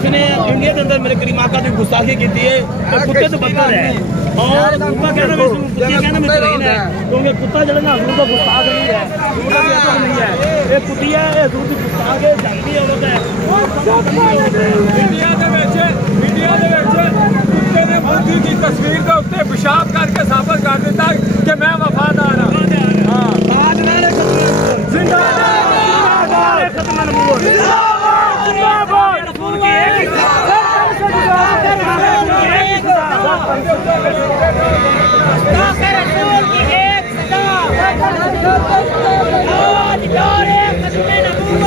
जिसने इंडिया के अंदर मेरे करीम आका की गुस्ताखी की है तो कुत्ते तो बदतर है और कुत्ता कहना कुत्ती कहना में तरीन है क्योंकि कुत्ता जो ना हजूर का गुस्ताख नहीं है, नहीं है, ये कुत्ती है, ये हजूर की गुस्ताख है, जाती औरत है। मीडिया कुत्ते ने मोदी की तस्वीर के उत्ते पेशाब करके साबित कर दिता कि मैं वफादार हाँ।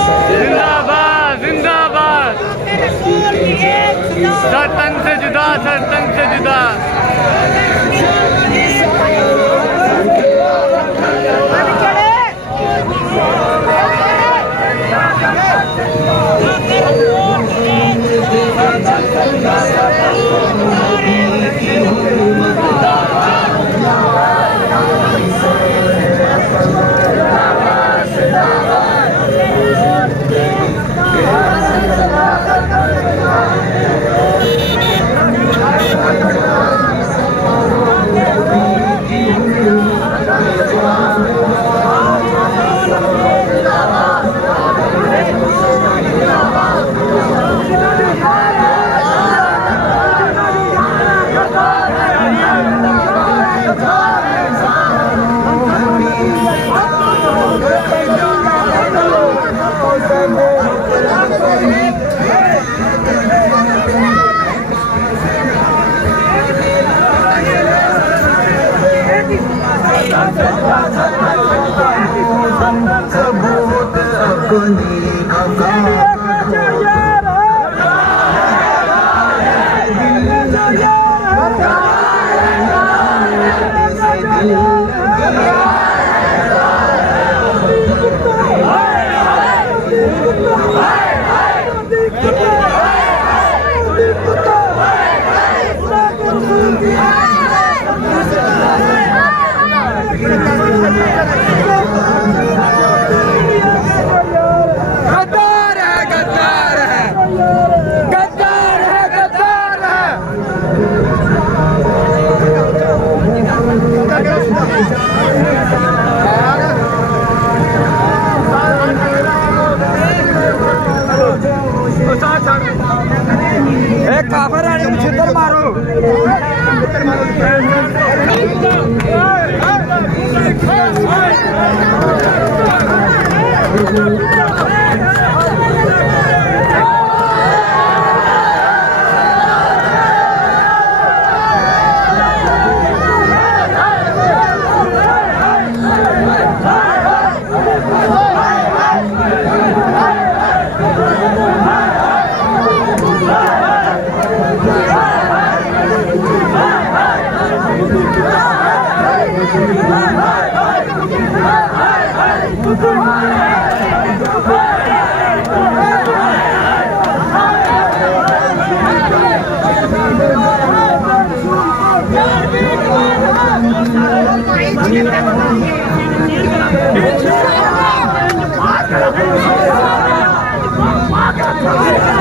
जिंदाबाद जिंदाबाद, सरतन से जुदा, सरतन से जुदा। काफर आने में छितर मारो Come on.